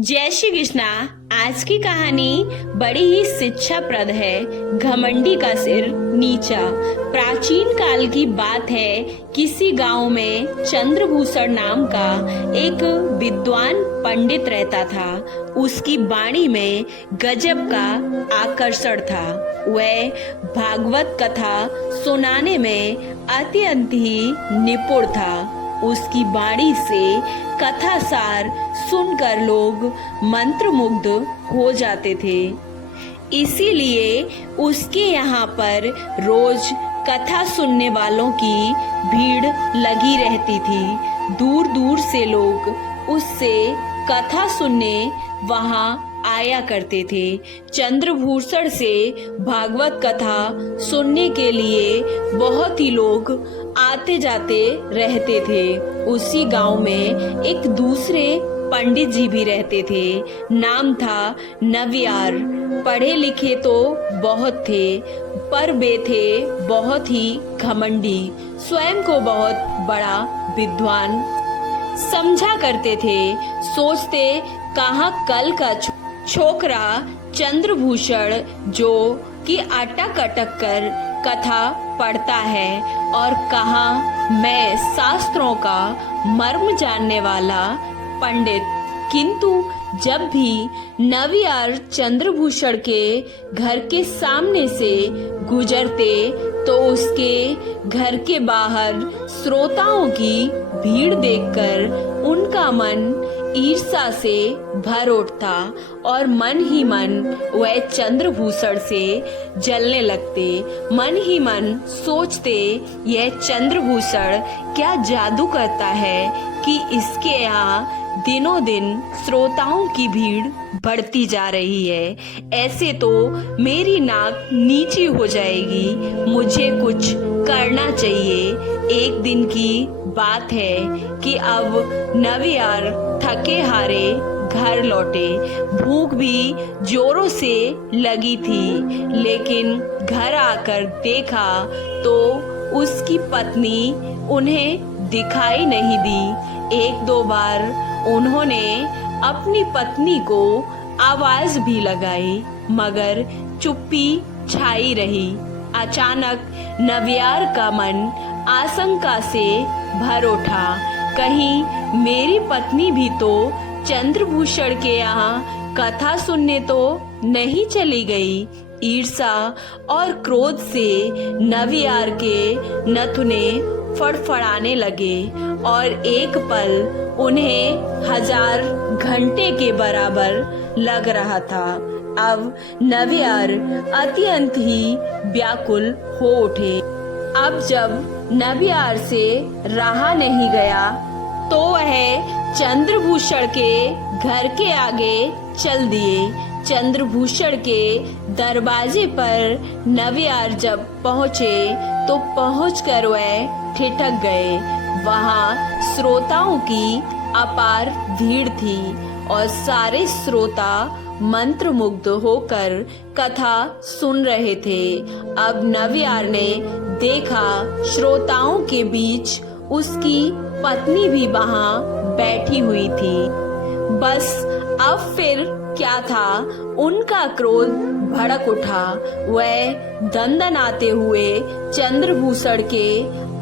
जय श्री कृष्णा। आज की कहानी बड़ी ही शिक्षाप्रद है। घमंडी का सिर नीचा। प्राचीन काल की बात है। किसी गांव में चंद्रभूषण नाम का एक विद्वान पंडित रहता था। उसकी वाणी में गजब का आकर्षण था। वह भागवत कथा सुनाने में अत्यंत ही निपुण था। उसकी वाणी से कथा सार सुनकर लोग मंत्रमुग्ध हो जाते थे। इसीलिए उसके यहाँ पर रोज कथा सुनने वालों की भीड़ लगी रहती थी। दूर दूर से लोग उससे कथा सुनने वहाँ आया करते थे। चंद्रभूषण से भागवत कथा सुनने के लिए बहुत ही लोग आते जाते रहते थे। उसी गांव में एक दूसरे पंडित जी भी रहते थे। नाम था नव्यार। पढ़े लिखे तो बहुत थे, पर वे थे बहुत ही घमंडी। स्वयं को बहुत बड़ा विद्वान समझा करते थे। सोचते कहाँ कल का छोकरा चंद्रभूषण जो कि अटक अटक कर कथा पढ़ता है, और कहाँ मैं शास्त्रों का मर्म जानने वाला पंडित। किंतु जब भी नव्यार चंद्रभूषण के घर के सामने से गुजरते तो उसके घर के बाहर श्रोताओं की भीड़ देखकर उनका मन ईर्ष्या से भर उठता और मन ही मन वह चंद्रभूषण से जलने लगते। मन ही मन सोचते, यह चंद्रभूषण क्या जादू करता है कि इसके यहाँ दिनों दिन श्रोताओं की भीड़ बढ़ती जा रही है। ऐसे तो मेरी नाक नीची हो जाएगी। मुझे कुछ करना चाहिए। एक दिन की बात है कि अब नव्यार थके हारे घर लौटे। भूख भी जोरों से लगी थी, लेकिन घर आकर देखा तो उसकी पत्नी उन्हें दिखाई नहीं दी। एक दो बार उन्होंने अपनी पत्नी को आवाज भी लगाई, मगर चुप्पी छाई रही। अचानक नव्यार का मन आशंका से भर उठा। कहीं मेरी पत्नी भी तो चंद्रभूषण के यहाँ कथा सुनने तो नहीं चली गई। ईर्ष्या और क्रोध से नव्यार के नथुने फड़फड़ाने लगे और एक पल उन्हें 1000 घंटे के बराबर लग रहा था। अब नव्यार अत्यंत ही व्याकुल हो उठे। अब जब नव्यार से रहा नहीं गया तो वह चंद्रभूषण के घर के आगे चल दिए। चंद्रभूषण के दरवाजे पर नव्यार जब पहुँचे तो पहुंचकर वह ठिठक गए। वहाँ श्रोताओं की अपार भीड़ थी और सारे श्रोता मंत्रमुग्ध होकर कथा सुन रहे थे। अब नव्यार ने देखा श्रोताओं के बीच उसकी पत्नी भी वहाँ बैठी हुई थी। बस अब फिर क्या था, उनका क्रोध भड़क उठा। वह दंदनाते हुए चंद्रभूषण के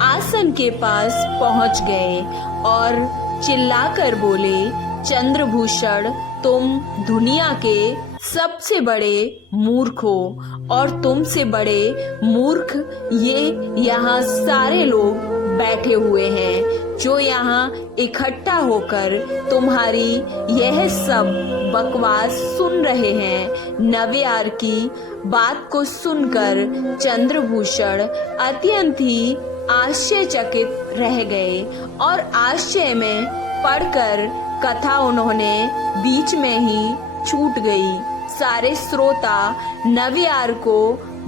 आसन के पास पहुंच गए और चिल्लाकर बोले, चंद्रभूषण, तुम दुनिया के सबसे बड़े मूर्ख हो, और तुमसे बड़े मूर्ख ये यहाँ सारे लोग बैठे हुए हैं जो यहाँ इकट्ठा होकर तुम्हारी यह सब बकवास सुन रहे हैं। नव्यार की बात को सुनकर चंद्रभूषण अत्यंत ही आश्चर्यचकित रह गए और आश्चर्य में पड़कर कथा उन्होंने बीच में ही छूट गई। सारे श्रोता नव्यार को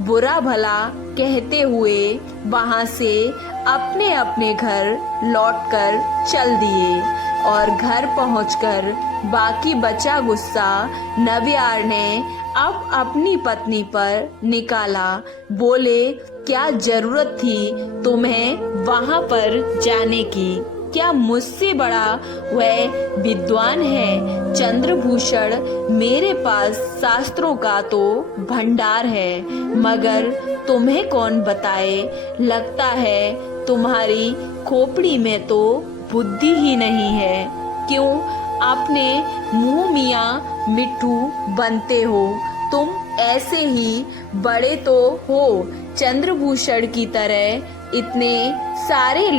बुरा भला कहते हुए वहां से अपने अपने घर लौटकर चल दिए और घर पहुंचकर बाकी बचा गुस्सा नव्यार ने अब अपनी पत्नी पर निकाला। बोले, क्या जरूरत थी तुम्हें वहां पर जाने की? क्या मुझसे बड़ा वह विद्वान है? चंद्रभूषण, मेरे पास शास्त्रों का तो भंडार है, मगर तुम्हें कौन बताए। लगता है तुम्हारी खोपड़ी में तो बुद्धि ही नहीं है। क्यों अपने मुंह मियाँ मिट्ठू बनते हो? तुम ऐसे ही बड़े तो हो चंद्रभूषण की तरह। इतने सारे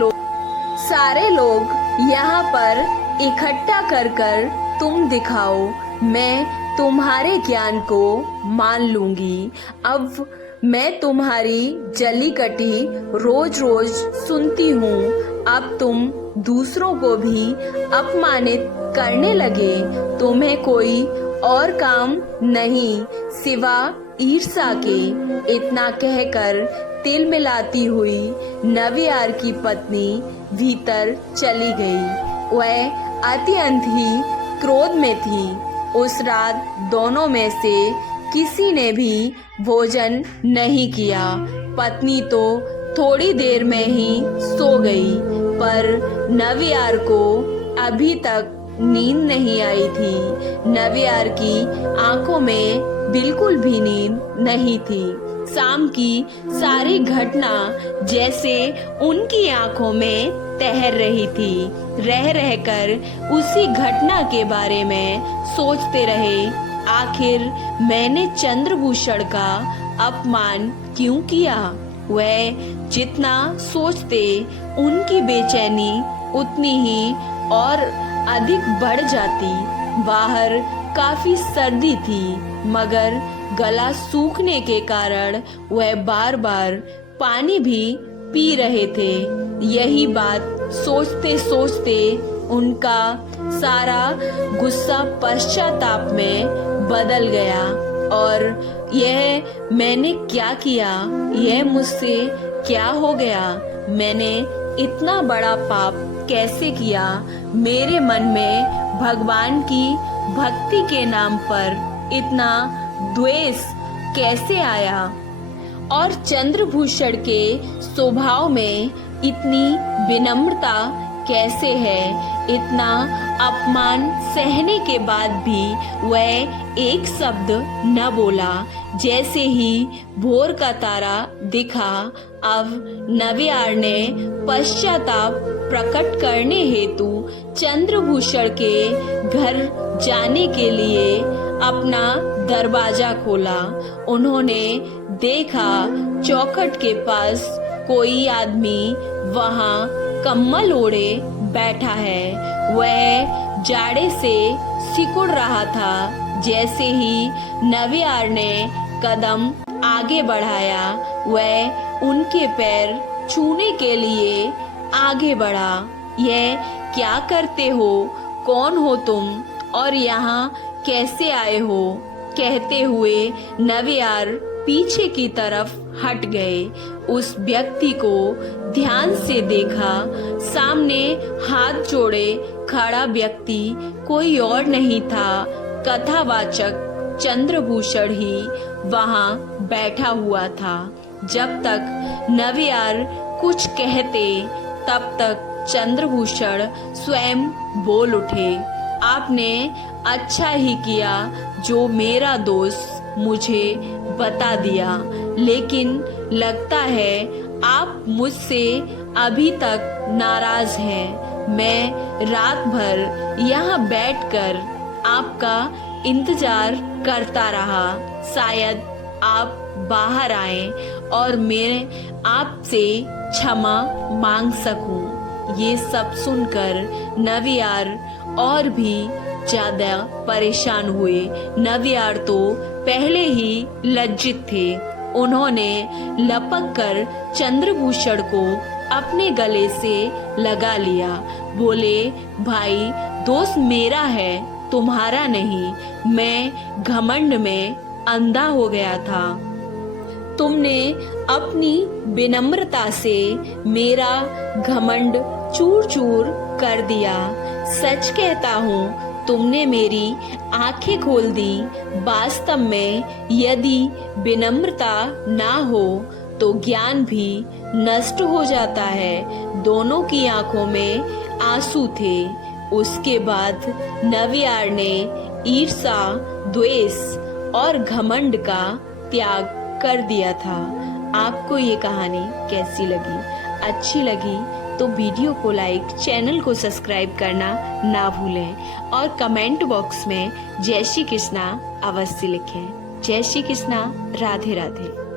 लोग यहाँ पर इकट्ठा कर कर तुम दिखाओ, मैं तुम्हारे ज्ञान को मान लूंगी। अब मैं तुम्हारी जल्लीकटी रोज रोज सुनती हूँ। अब तुम दूसरों को भी अपमानित करने लगे। तुम्हें कोई और काम नहीं सिवा ईर्ष्या के। इतना कहकर तिल मिलाती हुई नवियार की पत्नी भीतर चली गई। वह अत्यंत ही क्रोध में थी। उस रात दोनों में से किसी ने भी भोजन नहीं किया। पत्नी तो थोड़ी देर में ही सो गई, पर नवियार को अभी तक नींद नहीं आई थी। नवियार की आंखों में बिल्कुल भी नींद नहीं थी। शाम की सारी घटना जैसे उनकी आंखों में तैर रही थी। रह रहकर उसी घटना के बारे में सोचते रहे। आखिर मैंने चंद्रभूषण का अपमान क्यों किया? वह जितना सोचते उनकी बेचैनी उतनी ही और अधिक बढ़ जाती। बाहर काफी सर्दी थी, मगर गला सूखने के कारण वह बार बार पानी भी पी रहे थे। यही बात सोचते सोचते उनका सारा गुस्सा पश्चाताप में बदल गया। और यह मैंने क्या किया? यह मुझसे क्या हो गया? मैंने इतना बड़ा पाप कैसे किया? मेरे मन में भगवान की भक्ति के नाम पर इतना द्वेष कैसे आया? और चंद्रभूषण के स्वभाव में इतनी विनम्रता कैसे है? इतना अपमान सहने के बाद भी वह एक शब्द न बोला। जैसे ही भोर का तारा दिखा, अब नवियार ने पश्चाताप प्रकट करने हेतु चंद्रभूषण के घर जाने के लिए अपना दरवाजा खोला। उन्होंने देखा चौखट के पास कोई आदमी वहाँ कम्बल ओढ़े बैठा है। वह जाड़े से सिकुड़ रहा था। जैसे ही नवियार ने कदम आगे बढ़ाया, वह उनके पैर छूने के लिए आगे बढ़ा। यह क्या करते हो? कौन हो तुम और यहाँ कैसे आए हो? कहते हुए नवियार पीछे की तरफ हट गए। उस व्यक्ति को ध्यान से देखा। सामने हाथ जोड़े खड़ा व्यक्ति कोई और नहीं था, कथावाचक चंद्रभूषण ही वहाँ बैठा हुआ था। जब तक नवियार कुछ कहते, तब तक चंद्रभूषण स्वयं बोल उठे। आपने अच्छा ही किया जो मेरा दोष मुझे बता दिया, लेकिन लगता है आप मुझसे अभी तक नाराज हैं। मैं रात भर यहाँ बैठकर आपका इंतजार करता रहा। शायद आप बाहर आए और मैं आपसे क्षमा मांग सकूं। ये सब सुनकर नवियार और भी ज्यादा परेशान हुए। नवियार तो पहले ही लज्जित थे। उन्होंने लपक कर चंद्रभूषण को अपने गले से लगा लिया। बोले, भाई, दोस्त मेरा है, तुम्हारा नहीं। मैं घमंड में अंधा हो गया था। तुमने अपनी विनम्रता से मेरा घमंड चूर चूर कर दिया। सच कहता हूँ, तुमने मेरी आंखें खोल दी। वास्तव में यदि विनम्रता ना हो तो ज्ञान भी नष्ट हो जाता है। दोनों की आंखों में आंसू थे। उसके बाद नव्यार ने ईर्ष्या, द्वेष और घमंड का त्याग कर दिया था। आपको ये कहानी कैसी लगी? अच्छी लगी तो वीडियो को लाइक, चैनल को सब्सक्राइब करना ना भूलें और कमेंट बॉक्स में जय श्री कृष्णा अवश्य लिखें। जय श्री कृष्णा, राधे राधे।